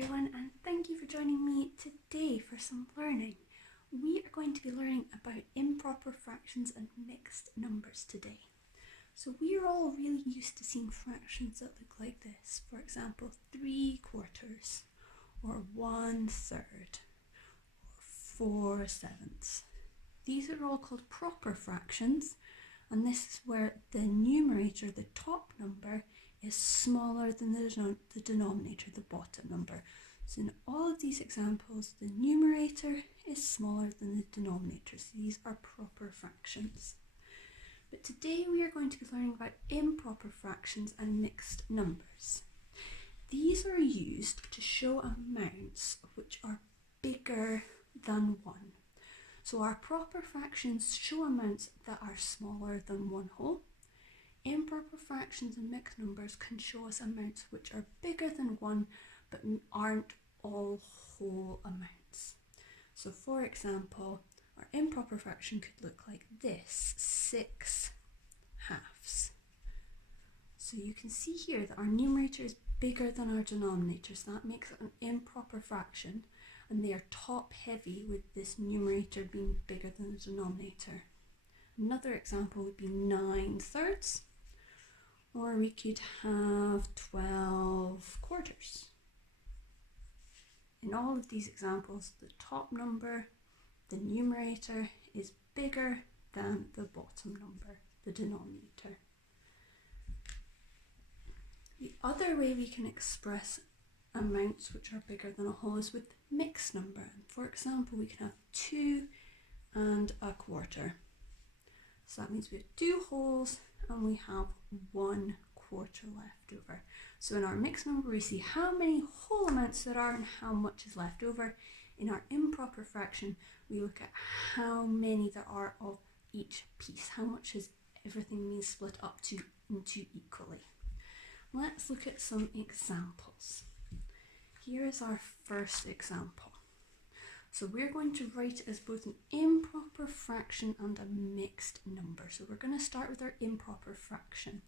everyone, and thank you for joining me today for some learning. We are going to be learning about improper fractions and mixed numbers today. So we are all really used to seeing fractions that look like this. For example, 3/4 or 1/3 or 4/7. These are all called proper fractions, and this is where the numerator, the top number, is smaller than the denominator, the bottom number. So in all of these examples, the numerator is smaller than the denominator. So these are proper fractions. But today we are going to be learning about improper fractions and mixed numbers. These are used to show amounts which are bigger than 1. So our proper fractions show amounts that are smaller than 1 whole. Improper fractions and mixed numbers can show us amounts which are bigger than 1 but aren't all whole amounts. So for example, our improper fraction could look like this, 6/2. So you can see here that our numerator is bigger than our denominator, so that makes it an improper fraction, and they are top heavy with this numerator being bigger than the denominator. Another example would be 9/3, or we could have 12/4. In all of these examples, the top number, the numerator, is bigger than the bottom number, the denominator. The other way we can express amounts which are bigger than a whole is with mixed number. For example, we can have 2 1/4. So that means we have 2 wholes and we have 1/4 left over. So in our mixed number, we see how many whole amounts there are and how much is left over. In our improper fraction, we look at how many there are of each piece. How much has everything been split up into equally? Let's look at some examples. Here is our first example. So we're going to write it as both an improper fraction and a mixed number. So we're going to start with our improper fraction.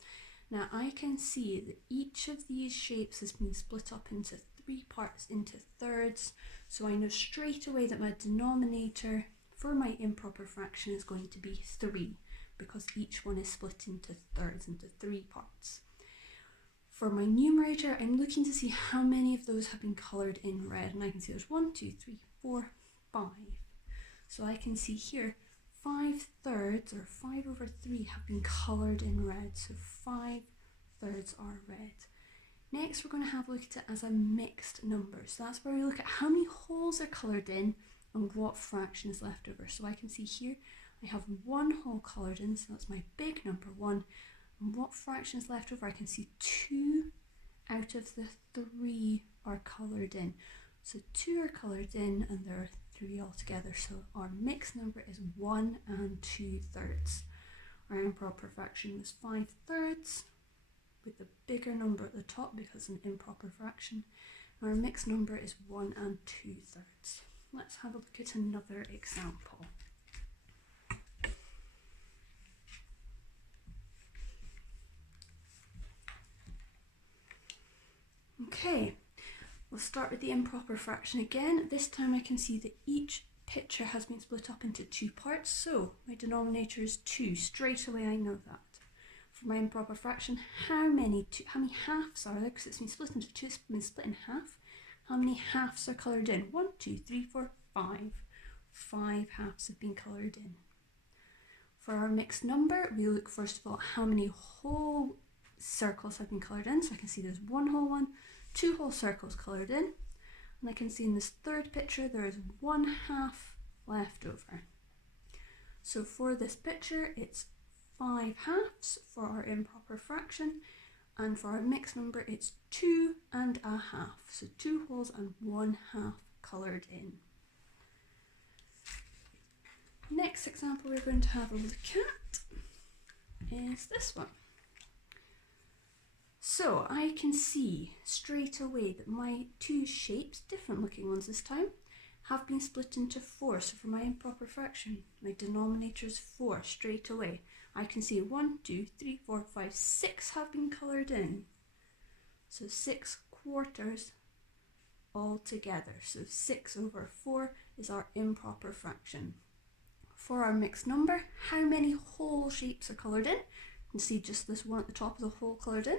Now I can see that each of these shapes has been split up into 3 parts, into thirds. So I know straight away that my denominator for my improper fraction is going to be 3, because each one is split into thirds, into 3 parts. For my numerator, I'm looking to see how many of those have been coloured in red, and I can see there's 1, 2, 3, 4, 5. So I can see here 5/3 or 5/3 have been coloured in red, so 5/3 are red. Next, we're going to have a look at it as a mixed number. So that's where we look at how many holes are coloured in and what fraction is left over. So I can see here I have 1 hole coloured in, so that's my big number 1. And what fraction is left over? I can see 2 out of the 3 are coloured in. So 2 are coloured in and there are 3 altogether. So our mixed number is 1 2/3. Our improper fraction was 5/3 with the bigger number at the top because it's an improper fraction. Our mixed number is 1 2/3. Let's have a look at another example. Okay, we'll start with the improper fraction again. This time I can see that each picture has been split up into 2 parts, so my denominator is 2. Straight away I know that. For my improper fraction, how many halves are there? Because it's been split into 2, it's been split in half. How many halves are coloured in? 1, 2, 3, 4, 5. 5 halves have been coloured in. For our mixed number, we look first of all at how many whole circles have been coloured in. So I can see there's 1 whole one, 2 whole circles coloured in, and I can see in this third picture there is 1/2 left over. So for this picture it's 5 halves for our improper fraction, and for our mixed number it's 2 1/2. So 2 wholes and 1/2 coloured in. Next example we're going to have a look at is this one. So I can see straight away that my 2 shapes, different looking ones this time, have been split into 4. So for my improper fraction, my denominator is 4 straight away. I can see 1, 2, 3, 4, 5, 6 have been coloured in. So 6/4 all together. So 6 over 4 is our improper fraction. For our mixed number, how many whole shapes are coloured in? You can see just this one at the top is a whole coloured in.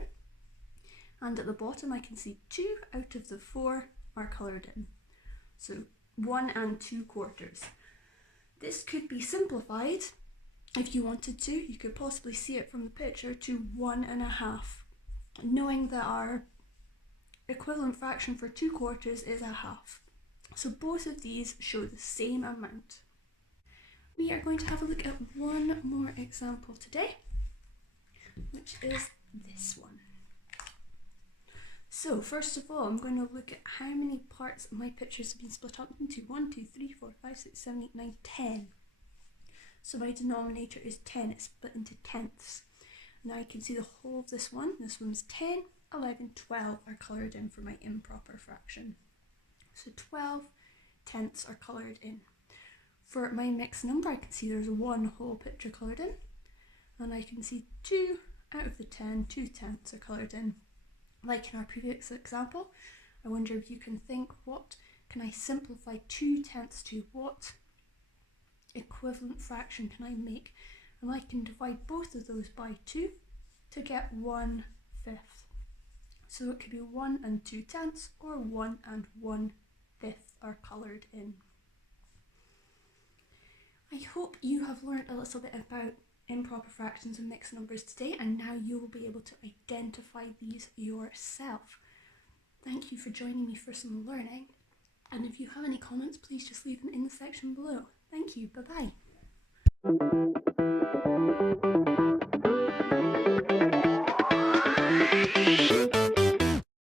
And at the bottom I can see 2 out of the 4 are coloured in. So 1 and 2 quarters. This could be simplified if you wanted to. You could possibly see it from the picture to 1.5, knowing that our equivalent fraction for 2 quarters is a half. So both of these show the same amount. We are going to have a look at one more example today, which is this one. So first of all, I'm going to look at how many parts my pictures have been split up into. 1, 2, 3, 4, 5, 6, 7, 8, 9, 10. So my denominator is 10, it's split into tenths. Now I can see the whole of this one. This one's 10, 11, 12 are coloured in for my improper fraction. So 12 tenths are coloured in. For my mixed number, I can see there's 1 whole picture coloured in. And I can see 2 out of the 10, 2 tenths are coloured in. Like in our previous example, I wonder if you can think, what can I simplify 2 tenths to? What equivalent fraction can I make? And I can divide both of those by 2 to get 1/5. So it could be 1 and 2 tenths, or 1 and 1/5 are coloured in. I hope you have learned a little bit about improper fractions and mixed numbers today, and now you will be able to identify these yourself. Thank you for joining me for some learning, and if you have any comments, please just leave them in the section below. Thank you, bye bye.